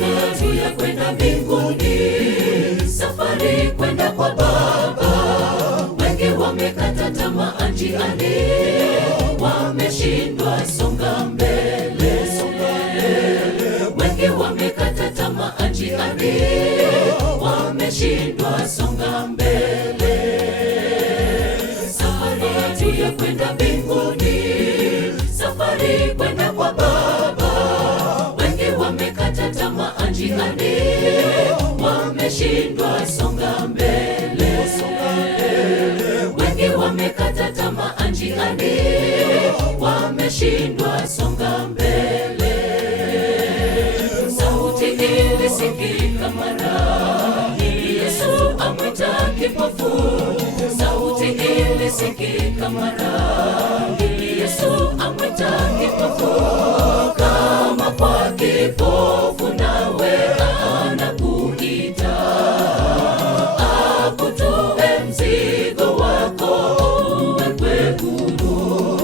safari yetu ya kwenda mbinguni, safari kwenda kwa Baba. Wengi wamekata tamaa njiani, wameshindwa, songa mbele. Wengi wamekata tamaa njiani, wameshindwa, songa mbele. Safari yetu ya kwenda mbinguni, safari kwenda kwa Baba. Wengi wamekata tamaa njiani, wameshindwa, songa mbele. Wengi wamekata tamaa njiani, wameshindwa, songa mbele. Sauti ilisikika mara, Yesu amwita kipofu. Sauti ilisikika mara, Yesu amwita kipofu. Kama kwa kipofu nawe anakuita, akutoe mzigo wako uwekwe huru.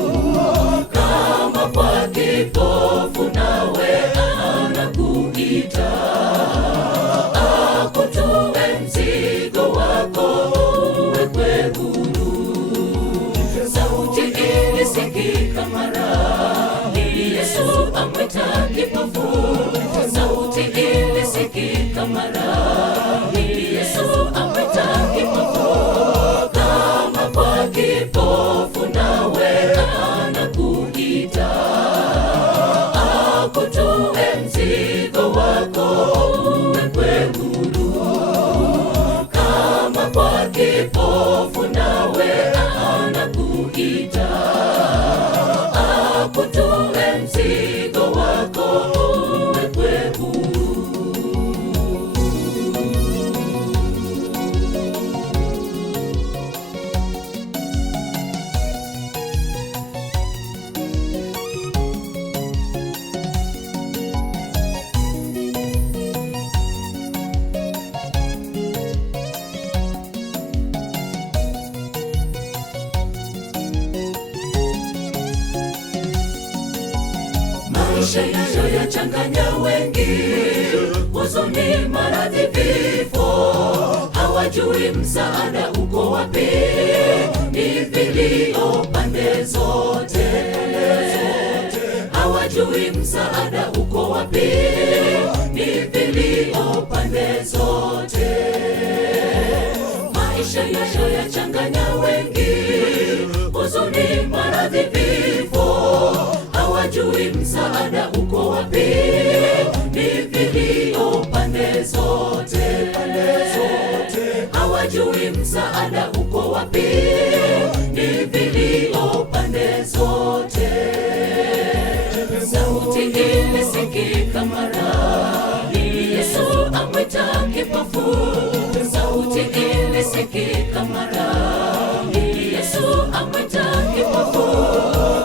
Kama kwa kipofu nawe anakuita, akutoe mzigo wako uwekwe huru. Sauti ilisikika mara, Yesu amwita kipofu. Sauti ilisikika mara, Yesu amwita kipofu. Kama kwa kipofu nawe anakuita, akutoe mzigo wako uwekwe huru. Kama kwa kipofu nawe anakuita, akutoe mzigo wako uwekwe huru. Maisha yayo yachanganya wengi, huzuni, maradhi, vifo. Hawajui msaada uko wapi, ni vilio pande zote. Hawajui msaada uko wapi, ni vilio pande zote. Maisha yayo yachanganya wengi, huzuni, maradhi, vifo. Hawajui msaada uko wapi, ni vilio pande zote. Hawajui msaada uko wapi, ni vilio pande zote. Sauti ilisikika mara, Yesu amwita kipofu. Sauti ilisikika mara, Yesu amwita kipofu.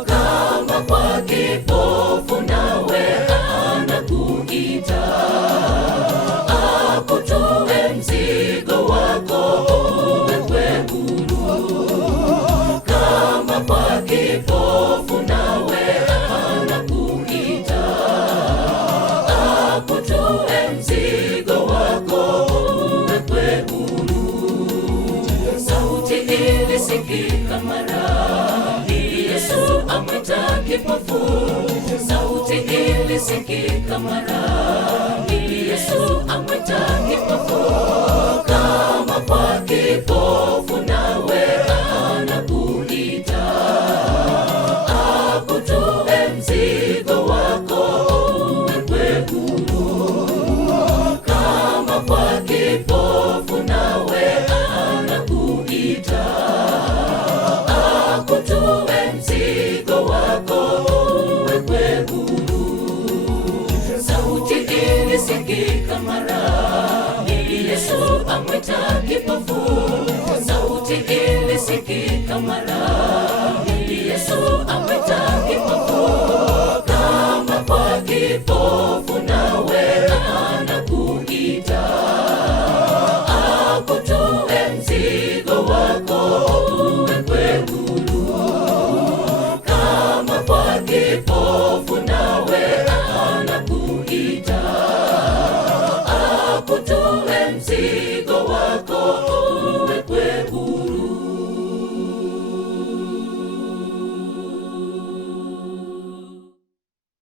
Kama kwa kipofu nawe anakuita, akutoe mzigo wako uwekwe huru. Kama kwa kipofu nawe anakuita, akutoe mzigo wako uwekwe huru. Sauti ilisikika mara, Yesu amwita kipofu. Sauti ilisikika mara, Yesu amwita kipofu. Kama kwa kipofu nawe anakuita, akutoe mzigo wako uwekwe huru. Kama kwa kipofu nawe anakuita, akutoe mzigo wako uwekwe huru. Sauti ilisikika mara, Yesu amwita kipofu. Sauti ilisikika mara, Yesu amwita